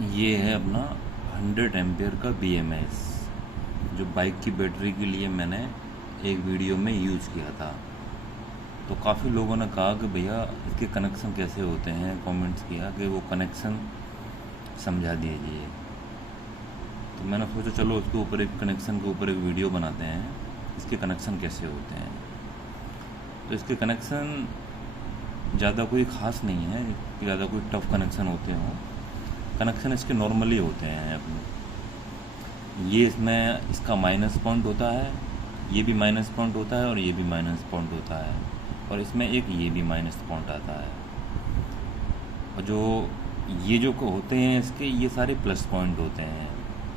ये है अपना 100 एम्पियर का BMS, जो बाइक की बैटरी के लिए मैंने एक वीडियो में यूज़ किया था। तो काफ़ी लोगों ने कहा कि भैया इसके कनेक्शन कैसे होते हैं, कमेंट्स किया कि वो कनेक्शन समझा दीजिए। तो मैंने सोचा चलो उसके ऊपर एक कनेक्शन के ऊपर एक वीडियो बनाते हैं, इसके कनेक्शन कैसे होते हैं। तो इसके कनेक्शन ज़्यादा कोई ख़ास नहीं है कि ज़्यादा कोई टफ़ कनेक्शन होते हों। कनेक्शन इसके नॉर्मली होते हैं अपने। ये इसमें इसका माइनस पॉइंट होता है, ये भी माइनस पॉइंट होता है और ये भी माइनस पॉइंट होता है, और इसमें एक ये भी माइनस पॉइंट आता है। और जो ये जो होते हैं इसके, ये सारे प्लस पॉइंट होते हैं।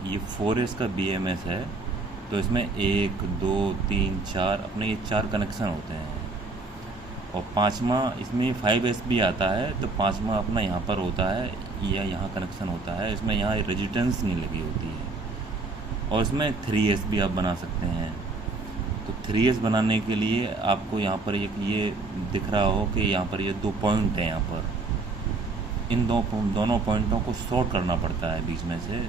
ये 4S का BMS है, तो इसमें 1 2 3 4 अपने ये 4 कनेक्शन होते हैं। और पाँचवा इसमें 5S भी आता है, तो पाँचवा अपना यहाँ पर होता है या यहाँ कनेक्शन होता है। इसमें यहाँ रेजिस्टेंस नहीं लगी होती है। और इसमें 3S भी आप बना सकते हैं। तो 3S बनाने के लिए आपको यहाँ पर एक ये दिख रहा हो कि यहाँ पर ये 2 पॉइंट है। यहाँ पर इन दोनों पॉइंटों को शॉर्ट करना पड़ता है बीच में से।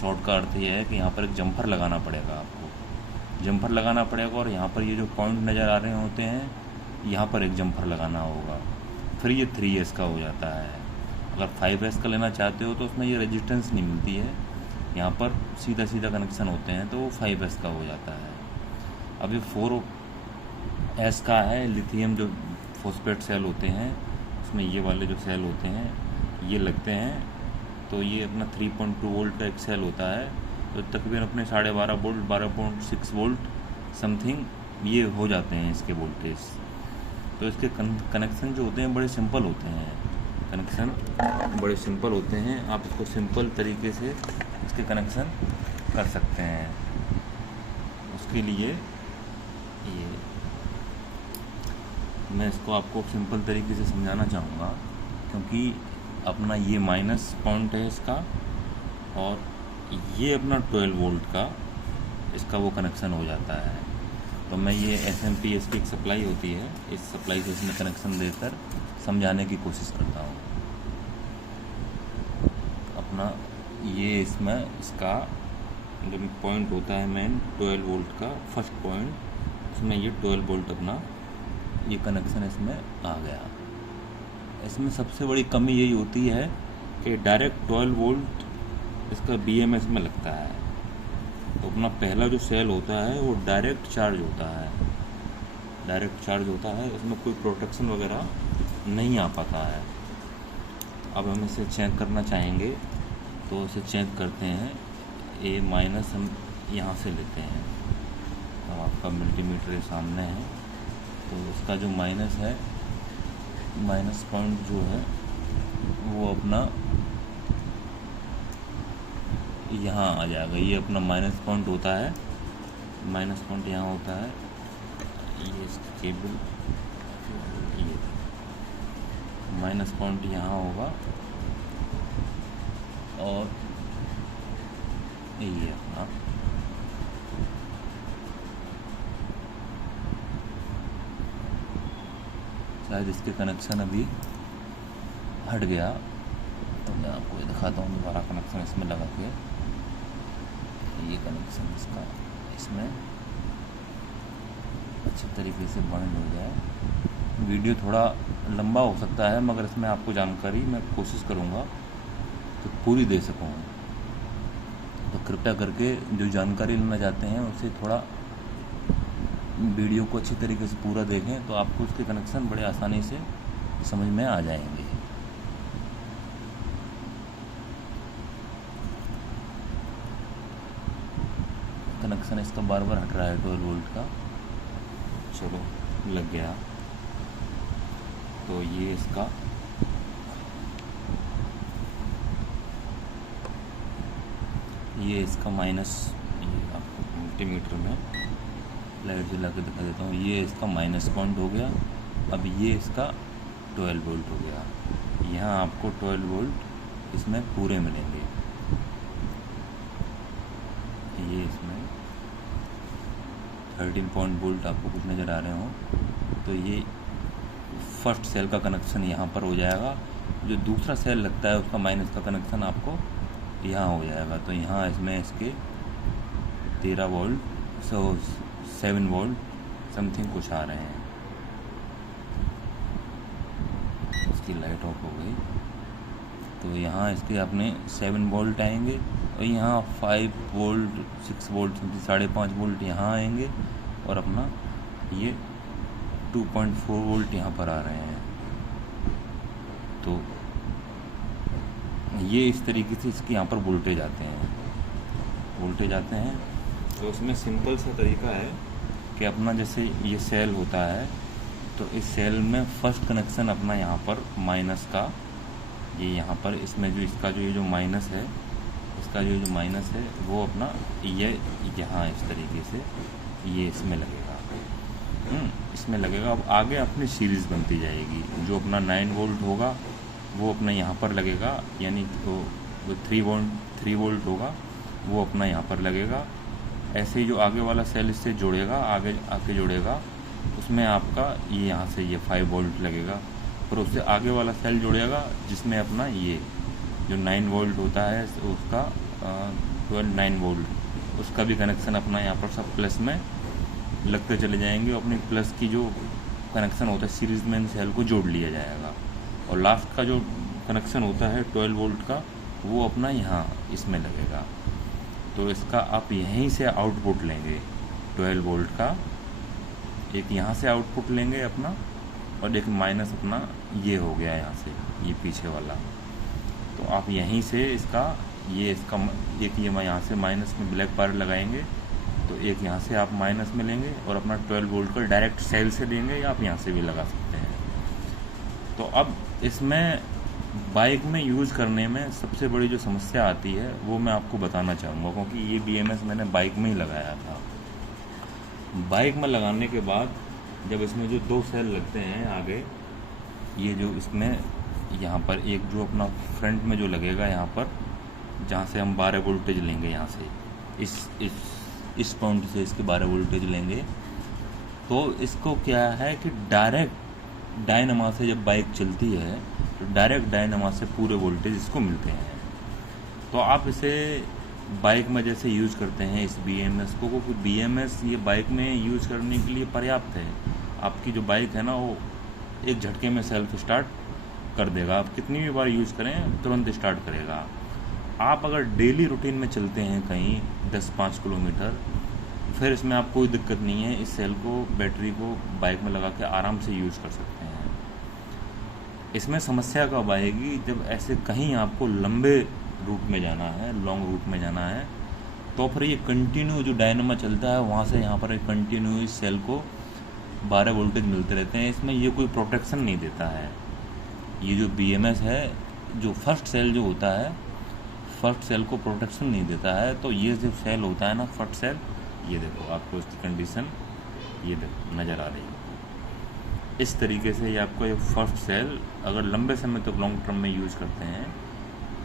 शॉर्ट का अर्थ ये है कि यहाँ पर एक जम्पर लगाना पड़ेगा, आपको जम्पर लगाना पड़ेगा। और यहाँ पर ये जो पॉइंट नज़र आ रहे होते हैं, यहाँ पर एक जम्पर लगाना होगा, फिर ये 3S का हो जाता है। अगर 5S का लेना चाहते हो तो उसमें ये रेजिस्टेंस नहीं मिलती है, यहाँ पर सीधा सीधा कनेक्शन होते हैं, तो वो 5S का हो जाता है। अब ये 4S का है, लिथियम जो फॉस्फेट सेल होते हैं, उसमें ये वाले जो सेल होते हैं ये लगते हैं। तो ये अपना 3.2 वोल्ट का एक सेल होता है, तो तकरीबन अपने 12.5 वोल्ट 12.6 वोल्ट समथिंग ये हो जाते हैं इसके वोल्टेज। तो इसके कनेक्शन जो होते हैं बड़े सिंपल होते हैं, कनेक्शन बड़े सिंपल होते हैं। आप इसको सिंपल तरीके से इसके कनेक्शन कर सकते हैं। उसके लिए ये मैं इसको आपको सिंपल तरीके से समझाना चाहूँगा, क्योंकि अपना ये माइनस पॉइंट है इसका, और ये अपना 12 वोल्ट का इसका वो कनेक्शन हो जाता है। तो मैं ये SMPS की एक सप्लाई होती है, इस सप्लाई से इसमें कनेक्शन देकर समझाने की कोशिश करता हूँ। अपना ये इसमें इसका जो पॉइंट होता है मेन 12 वोल्ट का फर्स्ट पॉइंट, इसमें ये 12 वोल्ट अपना ये कनेक्शन इसमें आ गया। इसमें सबसे बड़ी कमी यही होती है कि डायरेक्ट 12 वोल्ट इसका BMS में लगता है। तो अपना पहला जो सेल होता है वो डायरेक्ट चार्ज होता है, डायरेक्ट चार्ज होता है, उसमें कोई प्रोटेक्शन वगैरह नहीं आ पाता है। अब हम इसे चेक करना चाहेंगे, तो इसे चेक करते हैं। A माइनस हम यहाँ से लेते हैं। अब आपका मल्टीमीटर के सामने है, तो इसका जो माइनस है, माइनस पॉइंट जो है वो अपना यहाँ आ जाएगा। ये अपना माइनस पॉइंट होता है, माइनस पॉइंट यहाँ होता है। ये इसकी केबल, ये माइनस पॉइंट यहाँ होगा, और ये अपना शायद इसके कनेक्शन अभी हट गया, तो मैं आपको ये दिखाता हूँ दोबारा कनेक्शन इसमें लगा के। ये कनेक्शन इसका इसमें अच्छी तरीके से बंद हो जाए। वीडियो थोड़ा लंबा हो सकता है, मगर इसमें आपको जानकारी मैं कोशिश करूँगा तो पूरी दे सकूँ। तो कृपया करके जो जानकारी लेना चाहते हैं उससे थोड़ा वीडियो को अच्छी तरीके से पूरा देखें, तो आपको उसके कनेक्शन बड़े आसानी से समझ में आ जाएंगे। कनेक्शन इसका बार बार हट रहा है 12 वोल्ट का। चलो लग गया। तो ये इसका माइनस, ये आपको मल्टीमीटर में लाइट जला के दिखा देता हूँ। ये इसका माइनस पॉइंट हो गया। अब ये इसका 12 वोल्ट हो गया। यहाँ आपको 12 वोल्ट इसमें पूरे मिलेंगे। ये इसमें 13 पॉइंट वोल्ट आपको कुछ नज़र आ रहे हो, तो ये फर्स्ट सेल का कनेक्शन यहाँ पर हो जाएगा। जो दूसरा सेल लगता है उसका माइनस का कनेक्शन आपको यहाँ हो जाएगा। तो यहाँ इसमें इसके 13 वोल्ट 7 वोल्ट समथिंग कुछ आ रहे हैं। इसकी लाइट ऑफ हो गई। तो यहाँ इसके अपने 7 वोल्ट आएंगे और यहाँ 5 वोल्ट 6 वोल्ट 5.5 वोल्ट यहाँ आएंगे और अपना ये 2.4 वोल्ट यहाँ पर आ रहे हैं। तो ये इस तरीके से इसके यहाँ पर वोल्टेज आते हैं। तो उसमें सिंपल सा तरीका है कि अपना जैसे ये सेल होता है तो इस सेल में फर्स्ट कनेक्शन अपना यहाँ पर माइनस का, ये यहाँ पर इसमें जो इसका जो ये जो माइनस है, इसका जो माइनस है वो अपना ये यहाँ इस तरीके से ये इसमें लगेगा, इसमें लगेगा। अब आगे अपनी सीरीज़ बनती जाएगी। जो अपना 9 वोल्ट होगा वो अपना यहाँ पर लगेगा, यानी तो 3 वोल्ट होगा वो अपना यहाँ पर लगेगा। ऐसे ही जो आगे वाला सेल इससे जुड़ेगा, आगे जुड़ेगा, उसमें आपका ये यहाँ से ये 5 वोल्ट लगेगा। और उससे आगे वाला सेल जुड़ेगा जिसमें अपना ये जो 9 वोल्ट होता है उसका 9 वोल्ट उसका भी कनेक्शन अपना यहाँ पर सब प्लस में लगते चले जाएंगे। अपनी प्लस की जो कनेक्शन होता है सीरीज में इन सेल को जोड़ लिया जाएगा। और लास्ट का जो कनेक्शन होता है 12 वोल्ट का वो अपना यहाँ इसमें लगेगा। तो इसका आप यहीं से आउटपुट लेंगे 12 वोल्ट का, एक यहाँ से आउटपुट लेंगे अपना, और एक माइनस अपना ये हो गया यहाँ से ये पीछे वाला। तो आप यहीं से इसका एक ये यहाँ से माइनस में ब्लैक बार लगाएंगे, तो एक यहाँ से आप माइनस में लेंगे और अपना 12 वोल्ट का डायरेक्ट सेल से देंगे, या आप यहाँ से भी लगा सकते हैं। तो अब इसमें बाइक में यूज़ करने में सबसे बड़ी जो समस्या आती है वो मैं आपको बताना चाहूँगा, क्योंकि ये BMS मैंने बाइक में ही लगाया था। बाइक में लगाने के बाद जब इसमें जो 2 सेल लगते हैं आगे, ये जो इसमें यहाँ पर एक जो अपना फ्रंट में जो लगेगा यहाँ पर, जहाँ से हम 12 वोल्टेज लेंगे, यहाँ से इस पॉइंट से इसके 12 वोल्टेज लेंगे, तो इसको क्या है कि डायरेक्ट डायनामा से जब बाइक चलती है तो डायरेक्ट डायनामा से पूरे वोल्टेज इसको मिलते हैं। तो आप इसे बाइक में जैसे यूज़ करते हैं इस BMS को, क्योंकि BMS ये बाइक में यूज़ करने के लिए पर्याप्त है। आपकी जो बाइक है ना वो एक झटके में सेल्फ स्टार्ट कर देगा। आप कितनी भी बार यूज़ करें तुरंत स्टार्ट करेगा। आप अगर डेली रूटीन में चलते हैं कहीं 10-5 किलोमीटर, फिर इसमें आप कोई दिक्कत नहीं है, इस सेल को बैटरी को बाइक में लगा के आराम से यूज़ कर सकते हैं। इसमें समस्या कब आएगी, जब ऐसे कहीं आपको लंबे रूट में जाना है, लॉन्ग रूट में जाना है, तो फिर ये कंटिन्यू जो डायनामा चलता है वहाँ से यहाँ पर एक कंटिन्यू इस सेल को 12 वोल्टेज मिलते रहते हैं। इसमें ये कोई प्रोटेक्शन नहीं देता है। ये जो BMS है, जो फर्स्ट सेल जो होता है, फर्स्ट सेल को प्रोटेक्शन नहीं देता है। तो ये जो सेल होता है ना फर्स्ट सेल, ये देखो आपको इसकी कंडीशन ये देखो नज़र आ रही है। इस तरीके से ये आपको ये फर्स्ट सेल अगर लंबे समय तक लॉन्ग टर्म में यूज़ करते हैं,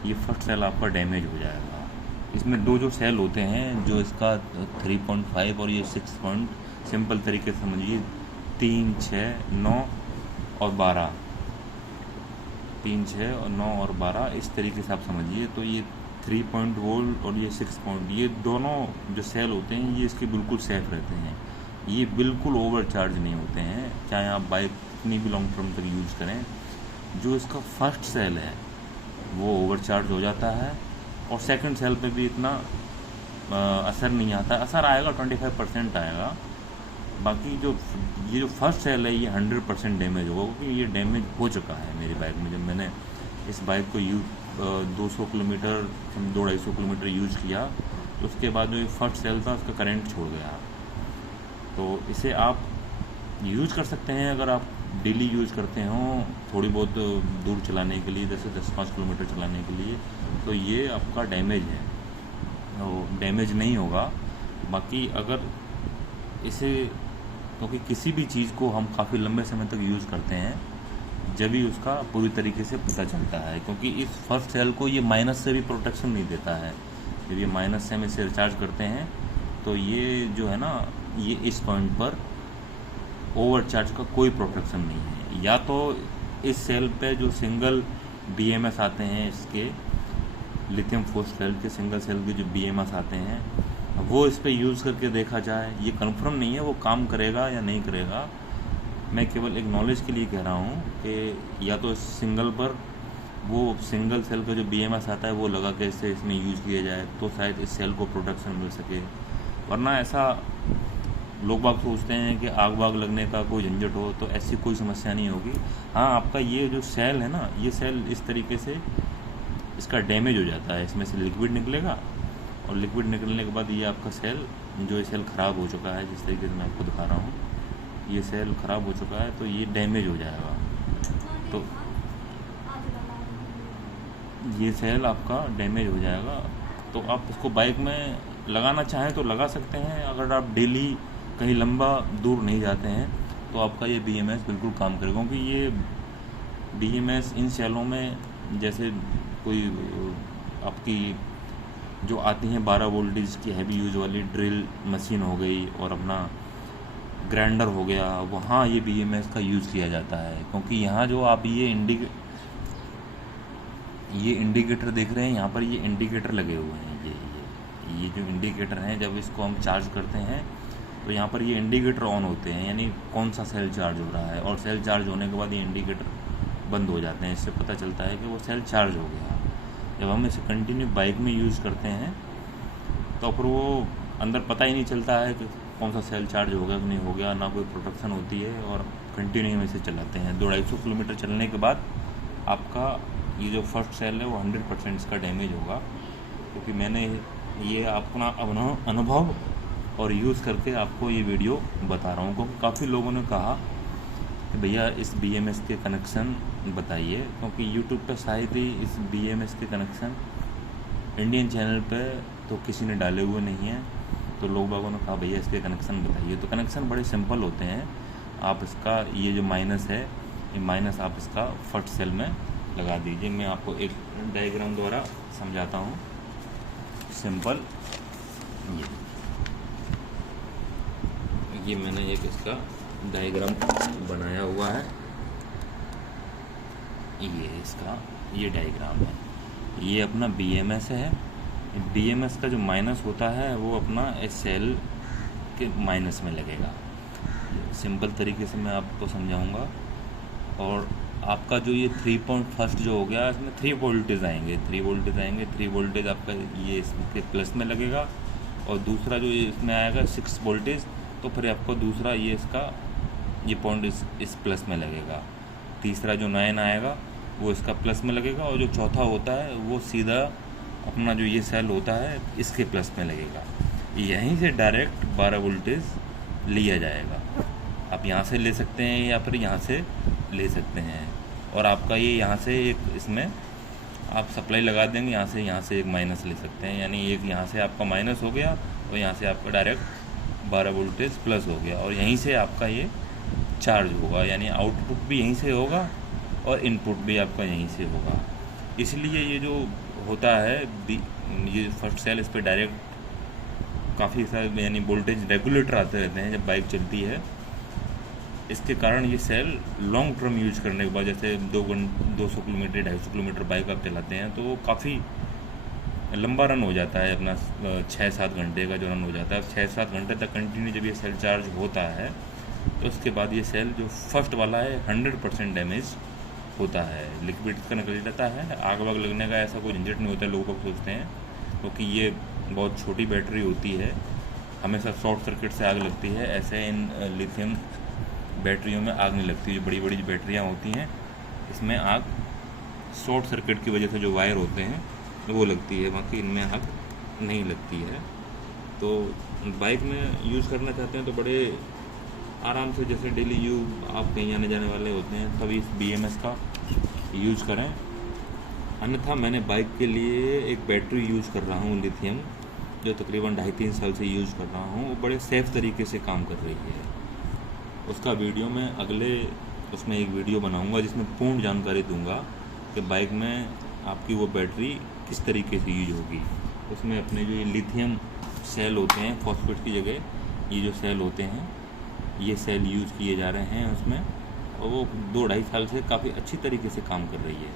ये फर्स्ट सेल आपका डैमेज हो जाएगा। इसमें 2 जो सेल होते हैं, जो इसका 3.5 और ये 6 पॉइंट, सिंपल तरीके से समझिए 3, 6, 9 और 12, 3, 6 और 9 और 12 इस तरीके से आप समझिए। तो ये 3 पॉइंट वोल्ट और ये 6 पॉइंट, ये दोनों जो सेल होते हैं ये इसके बिल्कुल सेफ रहते हैं। ये बिल्कुल ओवर चार्ज नहीं होते हैं, चाहे आप बाइक कितनी भी लॉन्ग टर्म तक यूज़ करें। जो इसका फर्स्ट सेल है वो ओवर चार्ज हो जाता है, और सेकंड सेल पे भी इतना असर नहीं आता। असर आएगा 25% आएगा। बाकी ये जो फर्स्ट सेल है ये 100% डैमेज होगा, क्योंकि ये डैमेज हो चुका है मेरी बाइक में। जब मैंने इस बाइक को 200 किलोमीटर 250 किलोमीटर यूज़ किया, तो उसके बाद जो ये फर्स्ट सेल था उसका करंट छोड़ गया। तो इसे आप यूज़ कर सकते हैं अगर आप डेली यूज़ करते हो थोड़ी बहुत दूर चलाने के लिए, जैसे 10-5 किलोमीटर चलाने के लिए, तो ये आपका डैमेज है, तो डैमेज नहीं होगा। बाकी अगर इसे, क्योंकि किसी भी चीज़ को हम काफ़ी लंबे समय तक यूज़ करते हैं जब भी उसका पूरी तरीके से पता चलता है, क्योंकि इस फर्स्ट सेल को ये माइनस से भी प्रोटेक्शन नहीं देता है। जब ये माइनस से हम इसे रिचार्ज करते हैं तो ये जो है ना, ये इस पॉइंट पर ओवर चार्ज का कोई प्रोटेक्शन नहीं है। या तो इस सेल पे जो सिंगल BMS आते हैं इसके, लिथियम फॉस्फेट के सिंगल सेल के जो BMS आते हैं, वो इस पे यूज़ करके देखा जाए। ये कंफर्म नहीं है वो काम करेगा या नहीं करेगा, मैं केवल एक नॉलेज के लिए कह रहा हूँ कि या तो सिंगल पर वो सिंगल सेल का जो BMS आता है वो लगा के इससे इसमें यूज़ किया जाए तो शायद इस सेल को प्रोटेक्शन मिल सके, वरना ऐसा लोग बाग सोचते हैं कि आग वाग लगने का कोई झंझट हो, तो ऐसी कोई समस्या नहीं होगी। हाँ, आपका ये जो सेल है ना, ये सेल इस तरीके से इसका डैमेज हो जाता है, इसमें से लिक्विड निकलेगा और लिक्विड निकलने के बाद ये आपका सेल, जो ये सेल ख़राब हो चुका है, जिस तरीके से मैं आपको दिखा रहा हूँ, ये सेल ख़राब हो चुका है तो ये डैमेज हो जाएगा। तो ये सेल आपका डैमेज हो जाएगा, तो आप इसको बाइक में लगाना चाहें तो लगा सकते हैं। अगर आप डेली कहीं लंबा दूर नहीं जाते हैं तो आपका ये BMS बिल्कुल काम करेगा, क्योंकि ये BMS इन सेलों में, जैसे कोई आपकी जो आती हैं 12 वोल्टेज की हैवी यूज वाली ड्रिल मशीन हो गई और अपना ग्राइंडर हो गया, वहाँ ये BMS का यूज़ किया जाता है। क्योंकि यहाँ जो आप ये इंडिकेटर देख रहे हैं, यहाँ पर ये इंडिकेटर लगे हुए हैं, ये जो इंडिकेटर हैं, जब इसको हम चार्ज करते हैं तो यहाँ पर ये इंडिकेटर ऑन होते हैं, यानी कौन सा सेल चार्ज हो रहा है, और सेल चार्ज होने के बाद ये इंडिकेटर बंद हो जाते हैं। इससे पता चलता है कि वो सेल चार्ज हो गया। जब हम इसे कंटिन्यू बाइक में यूज़ करते हैं तो फिर वो अंदर पता ही नहीं चलता है कि कौन सा सेल चार्ज हो गया कि नहीं हो गया, ना कोई प्रोटेक्शन होती है, और कंटिन्यू हम इसे चलाते हैं। 200-250 किलोमीटर चलने के बाद आपका ये जो फर्स्ट सेल है वो 100% इसका डैमेज होगा, क्योंकि मैंने ये अपना अनुभव और यूज़ करके आपको ये वीडियो बता रहा हूँ। क्योंकि काफ़ी लोगों ने कहा कि भैया इस BMS के कनेक्शन बताइए, क्योंकि यूट्यूब पर शायद ही इस BMS के कनेक्शन इंडियन चैनल पे तो किसी ने डाले हुए नहीं हैं, तो लोग बागों ने कहा भैया इसके कनेक्शन बताइए। तो कनेक्शन बड़े सिंपल होते हैं। आप इसका ये जो माइनस है, ये माइनस आप इसका फर्स्ट सेल में लगा दीजिए। मैं आपको एक डायग्राम द्वारा समझाता हूँ, सिंपल। ये मैंने एक इसका डायग्राम बनाया हुआ है, ये इसका ये डायग्राम है। ये अपना BMS है। BMS का जो माइनस होता है वो अपना इस सेल के माइनस में लगेगा। सिंपल तरीके से मैं आपको समझाऊंगा। और आपका जो ये 3.1 जो हो गया, इसमें 3 वोल्टेज आएंगे, 3 वोल्टेज आएंगे। 3 वोल्टेज आपका ये इसके प्लस में लगेगा, और दूसरा जो इसमें आएगा 6 वोल्टेज, तो फिर आपको दूसरा ये इसका ये पॉइंट इस प्लस में लगेगा। तीसरा जो 9 आएगा वो इसका प्लस में लगेगा, और जो चौथा होता है वो सीधा अपना जो ये सेल होता है इसके प्लस में लगेगा। यहीं से डायरेक्ट 12 वोल्टेज लिया जाएगा। आप यहाँ से ले सकते हैं या फिर यहाँ से ले सकते हैं, और आपका ये यहाँ से एक इसमें आप सप्लाई लगा देंगे, यहाँ से एक माइनस ले सकते हैं, यानी एक यहाँ से आपका माइनस हो गया और यहाँ से आपका डायरेक्ट 12 वोल्टेज प्लस हो गया, और यहीं से आपका ये चार्ज होगा। यानी आउटपुट भी यहीं से होगा और इनपुट भी आपका यहीं से होगा। इसलिए ये जो होता है ये फर्स्ट सेल, इस पर डायरेक्ट काफ़ी सारे यानी वोल्टेज रेगुलेटर आते रहते हैं जब बाइक चलती है। इसके कारण ये सेल लॉन्ग टर्म यूज करने के बाद, जैसे 200 किलोमीटर 250 किलोमीटर बाइक आप चलाते हैं तो वो काफ़ी लंबा रन हो जाता है अपना, 6-7 घंटे का जो रन हो जाता है। 6-7 घंटे तक कंटिन्यू जब ये सेल चार्ज होता है तो उसके बाद ये सेल जो फर्स्ट वाला है 100% डैमेज होता है, लिक्विड इसका निकल जाता है। आग वाग लगने का ऐसा कोई झंझट नहीं होता है, लोग सोचते हैं, क्योंकि ये बहुत छोटी बैटरी होती है, हमेशा शॉर्ट सर्किट से आग लगती है। ऐसे इन लिथियम बैटरियों में आग नहीं लगती। जो बड़ी बड़ी बैटरियाँ होती हैं इसमें आग शॉर्ट सर्किट की वजह से जो वायर होते हैं वो लगती है, बाकी इनमें आग नहीं लगती है। तो बाइक में यूज़ करना चाहते हैं तो बड़े आराम से, जैसे डेली आप कहीं आने जाने वाले होते हैं तभी इस BMS का यूज़ करें। अन्यथा मैंने बाइक के लिए एक बैटरी यूज़ कर रहा हूँ लिथियम, जो तकरीबन 2.5-3 साल से यूज़ कर रहा हूँ। वो बड़े सेफ़ तरीके से काम कर रही है। उसका वीडियो मैं उसमें एक वीडियो बनाऊंगा जिसमें पूर्ण जानकारी दूंगा कि बाइक में आपकी वो बैटरी किस तरीके से यूज होगी। उसमें अपने जो ये लिथियम सेल होते हैं, फॉस्फेट की जगह ये जो सेल होते हैं, ये सेल यूज़ किए जा रहे हैं उसमें, और वो 2-2.5 साल से काफ़ी अच्छी तरीके से काम कर रही है।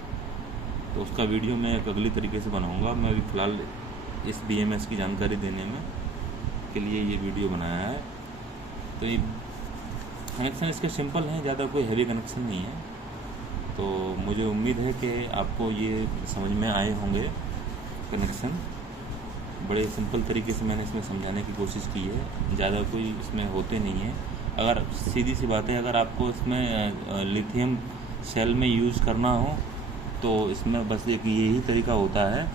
तो उसका वीडियो मैं एक अगली तरीके से बनाऊंगा। मैं अभी फ़िलहाल इस BMS की जानकारी देने में के लिए ये वीडियो बनाया है। तो ये कनेक्शन इसके सिंपल हैं, ज़्यादा कोई हैवी कनेक्शन नहीं है। तो मुझे उम्मीद है कि आपको ये समझ में आए होंगे कनेक्शन। बड़े सिंपल तरीके से मैंने इसमें समझाने की कोशिश की है, ज़्यादा कोई इसमें होते नहीं है। अगर सीधी सी बात है, अगर आपको इसमें लिथियम सेल में यूज़ करना हो तो इसमें बस एक यही तरीका होता है।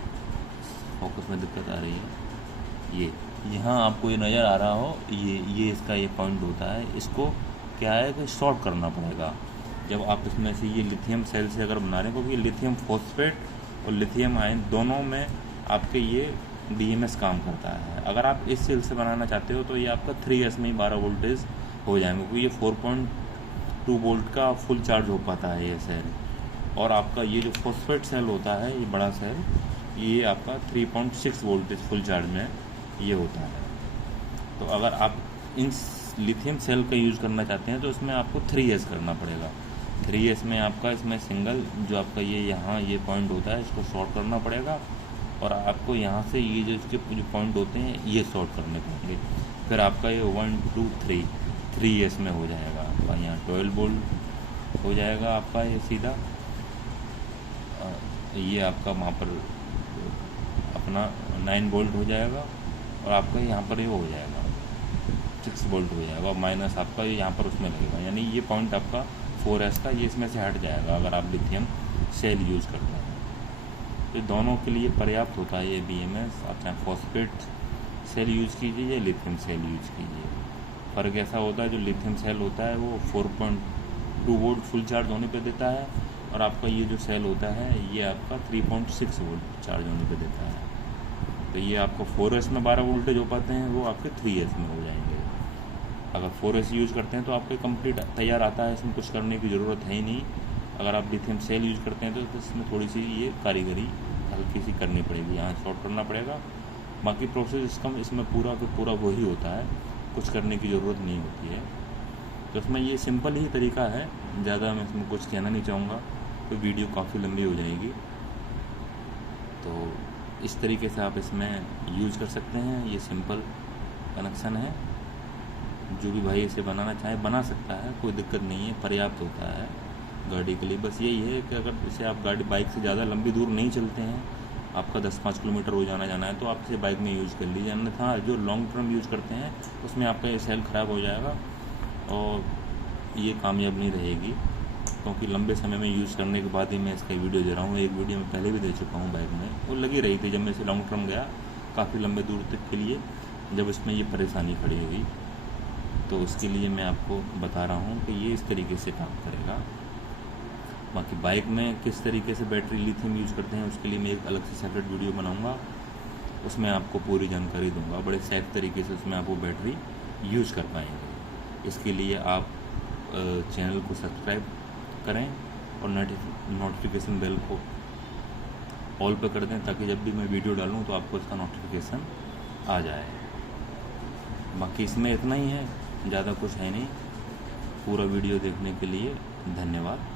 फोकस में दिक्कत आ रही है। ये यहाँ आपको ये नज़र आ रहा हो, ये इसका ये पॉइंट होता है। इसको क्या है कि शॉर्ट करना पड़ेगा जब आप इसमें से ये लिथियम सेल से अगर बना रहे हैं, क्योंकि लिथियम फॉस्फेट और लिथियम आयन दोनों में आपके ये BMS काम करता है। अगर आप इस सेल से बनाना चाहते हो तो ये आपका 3S में ही 12 वोल्टेज हो जाएंगे, क्योंकि ये 4.2 वोल्ट का फुल चार्ज हो पाता है ये सेल। और आपका ये जो फॉस्फेट सेल होता है, ये बड़ा सेल, ये आपका 3.6 वोल्टेज फुल चार्ज में ये होता है। तो अगर आप इन लिथियम सेल का यूज़ करना चाहते हैं तो इसमें आपको 3S करना पड़ेगा। 3S में आपका इसमें सिंगल जो आपका ये यहाँ ये पॉइंट होता है, इसको शॉर्ट करना पड़ेगा। और आपको यहाँ से ये जो इसके जो पॉइंट होते हैं ये शॉर्ट करने पड़ेंगे। फिर आपका ये 1 2 3S में हो जाएगा। आपका यहाँ 12 वोल्ट हो जाएगा आपका ये सीधा। ये आपका वहाँ पर अपना 9 वोल्ट हो जाएगा। और आपका यहाँ पर ये हो जाएगा 6 वोल्ट हो जाएगा। और माइनस आपका ये यहाँ पर उसमें लगेगा, यानी ये पॉइंट आपका 4S का ये इसमें से हट जाएगा अगर आप लिथियम सेल यूज़ करते हैं। तो दोनों के लिए पर्याप्त होता है ये BMS। आप चाहे फॉस्फेट सेल यूज़ कीजिए या लिथियम सेल यूज़ कीजिए। फ़र्क ऐसा होता है, जो लिथियम सेल होता है वो 4.2 वोल्ट फुल चार्ज होने पे देता है, और आपका ये जो सेल होता है ये आपका 3.6 वोल्ट चार्ज होने पे देता है। तो ये आपको 4S में 12 वोल्टेज हो पाते हैं, वो आपके 3S में हो जाएंगे। अगर 4S यूज़ करते हैं तो आपके कंप्लीट तैयार आता है, इसमें कुछ करने की ज़रूरत है ही नहीं। अगर आप लिथियम सेल यूज़ करते हैं तो इसमें थोड़ी सी ये कारीगरी हल्की सी करनी पड़ेगी, यहाँ शॉर्ट करना पड़ेगा। बाकी प्रोसेस इसमें पूरा वही होता है, कुछ करने की ज़रूरत नहीं होती है। तो इसमें ये सिंपल ही तरीका है, ज़्यादा मैं इसमें कुछ कहना नहीं चाहूँगा, तो वीडियो काफ़ी लंबी हो जाएगी। तो इस तरीके से आप इसमें यूज़ कर सकते हैं। ये सिंपल कनेक्शन है, जो भी भाई इसे बनाना चाहे बना सकता है, कोई दिक्कत नहीं है, पर्याप्त होता है गाड़ी के लिए। बस यही है कि अगर इसे आप बाइक से ज़्यादा लंबी दूर नहीं चलते हैं, आपका 10-5 किलोमीटर रोज़ आना जाना है, तो आप इसे बाइक में यूज़ कर लीजिए। अन्यथा जो लॉन्ग टर्म यूज़ करते हैं उसमें आपका ये सेल ख़राब हो जाएगा और ये कामयाब नहीं रहेगी, क्योंकि लंबे समय में यूज़ करने के बाद ही मैं इसका वीडियो दे रहा हूँ। एक वीडियो मैं पहले भी दे चुका हूँ बाइक में, वो लगी रही थी जब मैं इसे लॉन्ग टर्म गया काफ़ी लंबे दूर तक के लिए, जब इसमें ये परेशानी खड़ी हुई। तो उसके लिए मैं आपको बता रहा हूँ कि ये इस तरीके से काम करेगा। बाकी बाइक में किस तरीके से बैटरी लिथियम यूज़ करते हैं उसके लिए मैं एक अलग से सेपरेट वीडियो बनाऊँगा, उसमें आपको पूरी जानकारी दूँगा। बड़े सेफ तरीके से उसमें आप वो बैटरी यूज़ कर पाएंगे। इसके लिए आप चैनल को सब्सक्राइब करें और नोटिफिकेशन बेल को ऑल पे कर दें, ताकि जब भी मैं वीडियो डालूं तो आपको इसका नोटिफिकेशन आ जाए। बाकी इसमें इतना ही है, ज़्यादा कुछ है नहीं। पूरा वीडियो देखने के लिए धन्यवाद।